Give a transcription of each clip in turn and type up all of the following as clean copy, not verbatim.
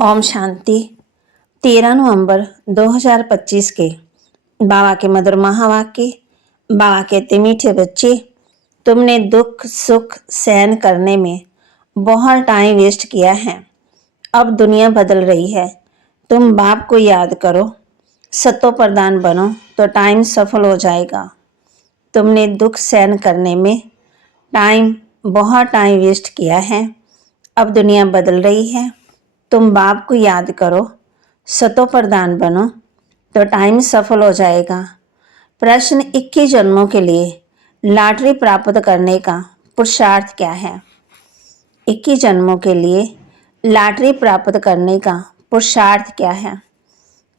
ओम शांति। 13 नवंबर 2025 के बाबा के मधुर महावाक्य। बाबा कहते, मीठे बच्चे, तुमने दुख सुख सहन करने में बहुत टाइम वेस्ट किया है। अब दुनिया बदल रही है। तुम बाप को याद करो, सतो प्रधान बनो तो टाइम सफल हो जाएगा। तुमने दुख सहन करने में बहुत टाइम वेस्ट किया है। अब दुनिया बदल रही है। तुम बाप को याद करो, सतो प्रधान बनो तो टाइम सफल हो जाएगा। प्रश्न, 21 जन्मों के लिए लॉटरी प्राप्त करने का पुरुषार्थ क्या है? 21 जन्मों के लिए लॉटरी प्राप्त करने का पुरुषार्थ क्या है?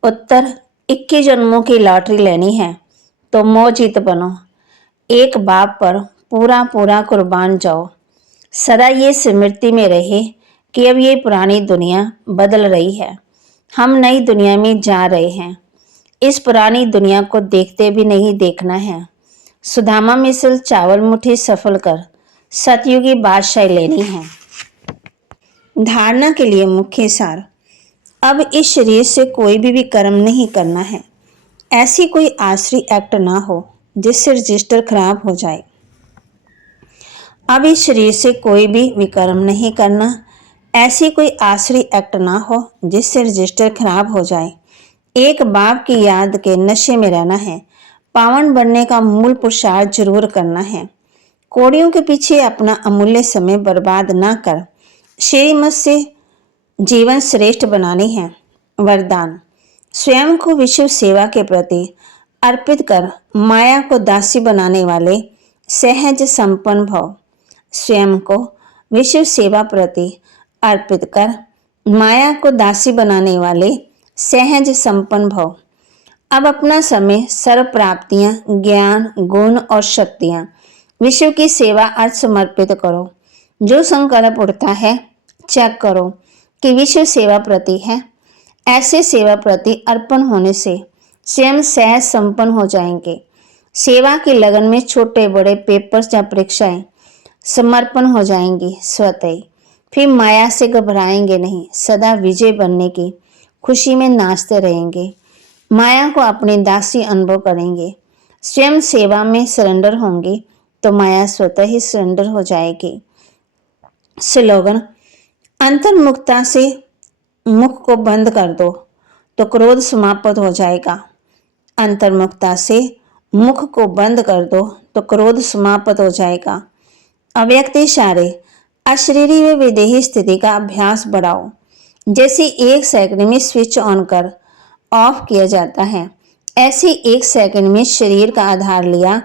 उत्तर, 21 जन्मों की लॉटरी लेनी है तो मोहजित बनो। एक बाप पर पूरा पूरा कुर्बान जाओ। सदा ये स्मृति में रहे कि अब ये पुरानी दुनिया बदल रही है। हम नई दुनिया में जा रहे हैं। इस पुरानी दुनिया को देखते भी नहीं देखना है। सुदामा मिसल चावल मुट्ठी सफल कर सतयुगी बादशाही लेनी है। धारणा के लिए मुख्य सार। अब इस शरीर से कोई भी कर्म नहीं करना है। ऐसी कोई आसरी एक्ट ना हो जिससे रजिस्टर खराब हो जाए। अब इस शरीर से कोई भी विकर्म नहीं करना। ऐसी कोई आसरी एक्ट ना हो जिससे रजिस्टर खराब हो जाए। एक बाप की याद के नशे में रहना है। पावन बनने का मूल पुरुषार्थ जरूर करना है। कौड़ियों के पीछे अपना अमूल्य समय बर्बाद ना कर श्रीमत से जीवन श्रेष्ठ बनानी है। वरदान, स्वयं को विश्व सेवा के प्रति अर्पित कर माया को दासी बनाने वाले सहज संपन्न भव। स्वयं को विश्व सेवा प्रति अर्पित कर माया को दासी बनाने वाले सहज संपन्न भव। अब अपना समय, सर्व प्राप्तियां, ज्ञान, गुण और शक्तियां विश्व की सेवा अर्थ समर्पित करो। जो संकल्प उठता है चेक करो कि विश्व सेवा प्रति है। ऐसे सेवा प्रति अर्पण होने से स्वयं सहज संपन्न हो जाएंगे। सेवा की लगन में छोटे बड़े पेपर्स या परीक्षाएं समर्पण हो जाएंगी स्वतः ही। फिर माया से घबराएंगे नहीं। सदा विजय बनने की खुशी में नाचते रहेंगे। माया को अपनी दासी अनुभव करेंगे। स्वयं सेवा में सरेंडर होंगे तो माया स्वतः ही सरेंडर हो जाएगी। स्लोगन, अंतर्मुखता से मुख को बंद कर दो तो क्रोध समाप्त हो जाएगा। अंतर्मुखता से मुख को बंद कर दो तो क्रोध समाप्त हो जाएगा। अव्यक्त इशारे, अशरीरी व विदेही स्थिति का अभ्यास बढ़ाओ। जैसे 1 सेकंड में स्विच ऑन कर ऑफ किया जाता है, ऐसे 1 सेकंड में शरीर का आधार लिया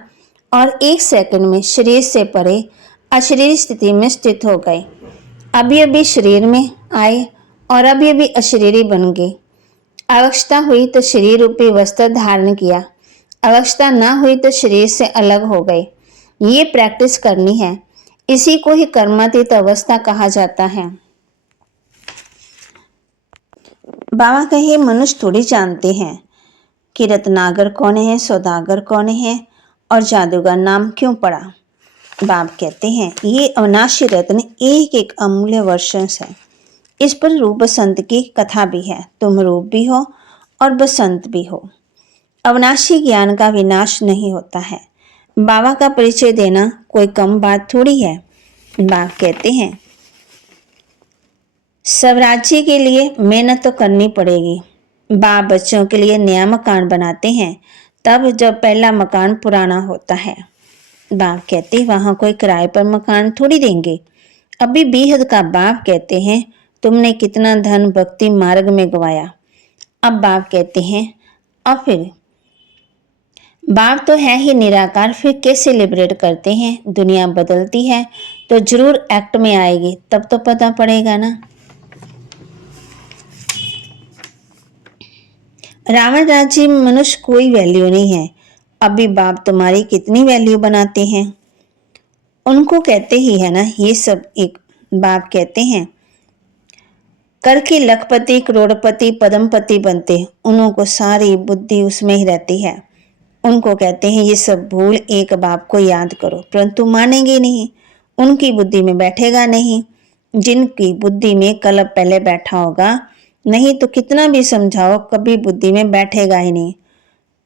और 1 सेकंड में शरीर से परे अशरीरी स्थिति में स्थित हो गए। अभी अभी शरीर में आए और अभी अभी अशरीरी बन गए। अवस्था हुई तो शरीर रूपी वस्त्र धारण किया। अवस्था ना हुई तो शरीर से अलग हो गए। ये प्रैक्टिस करनी है। इसी को ही कर्मातीत अवस्था कहा जाता है। बाबा कहे, मनुष्य थोड़ी जानते हैं कि रत्नागर कौन है, सौदागर कौन है और जादूगर नाम क्यों पड़ा। बाप कहते हैं, ये अविनाशी रत्न एक एक अमूल्य वर्षन है। इस पर रूप बसंत की कथा भी है। तुम रूप भी हो और बसंत भी हो। अविनाशी ज्ञान का विनाश नहीं होता है। बाबा का परिचय देना कोई कम बात थोड़ी है। बाप कहते हैं, स्वराज्य के लिए मेहनत तो करनी पड़ेगी। बाप बच्चों के लिए नया मकान बनाते हैं तब जब पहला मकान पुराना होता है। बाप कहते हैं, वहां कोई किराए पर मकान थोड़ी देंगे। अभी बेहद का बाप कहते हैं, तुमने कितना धन भक्ति मार्ग में गवाया। अब बाप कहते हैं, अब फिर बाप तो है ही निराकार, फिर कैसे लिबरेट करते हैं। दुनिया बदलती है तो जरूर एक्ट में आएगी, तब तो पता पड़ेगा ना। रावण राज्य में मनुष्य कोई वैल्यू नहीं है। अभी बाप तुम्हारी कितनी वैल्यू बनाते हैं। उनको कहते ही है ना ये सब एक। बाप कहते हैं, करके लखपति करोड़पति पद्मपति बनते, उनको सारी बुद्धि उसमें ही रहती है। उनको कहते हैं, ये सब भूल एक बाप को याद करो, परंतु मानेंगे नहीं। उनकी बुद्धि में बैठेगा नहीं। जिनकी बुद्धि में कल्प पहले बैठा होगा नहीं तो कितना भी समझाओ कभी बुद्धि में बैठेगा ही नहीं।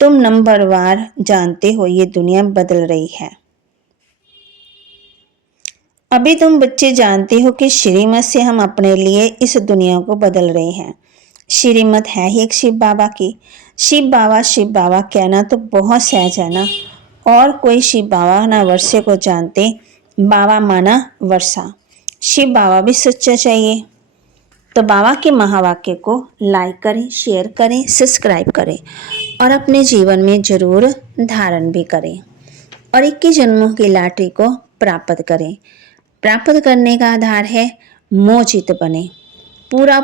तुम नंबरवार जानते हो ये दुनिया बदल रही है। अभी तुम बच्चे जानते हो कि श्रीमत से हम अपने लिए इस दुनिया को बदल रहे हैं। श्रीमत है ही एक शिव बाबा की। शिव बाबा कहना तो बहुत सहज है ना। और कोई शिव बाबा ना वर्षे को जानते, बाबा माना वर्षा। शिव बाबा भी सच्चा चाहिए। तो बाबा के महावाक्य को लाइक करें, शेयर करें, सब्सक्राइब करें और अपने जीवन में जरूर धारण भी करें और 21 जन्मों की लॉटरी को प्राप्त करें। प्राप्त करने का आधार है मोचित बने, पूरा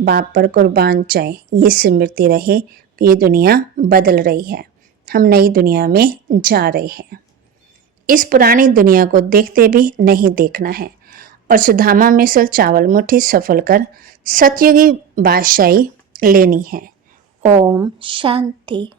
बाप पर कुर्बान जाए। ये स्मृति रहे कि ये दुनिया बदल रही है, हम नई दुनिया में जा रहे हैं। इस पुरानी दुनिया को देखते भी नहीं देखना है और सुदामा मिसल चावल मुट्ठी सफल कर सतयुगी बादशाही लेनी है। ओम शांति।